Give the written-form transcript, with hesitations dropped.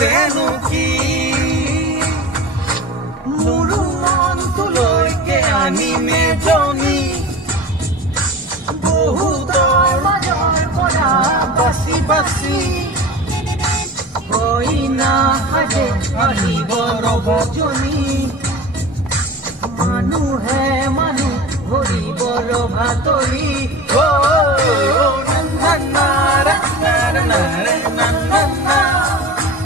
হৈছেনো কি মোৰ মনটোলৈকে আনিমে জনি বহুতৰ মাজৰ পৰা বাচি বাচি কইনা সাজে আহিব ৰভাজনী মানুহে মানুহ ভৰিব ৰভাতৰি না না না না না না না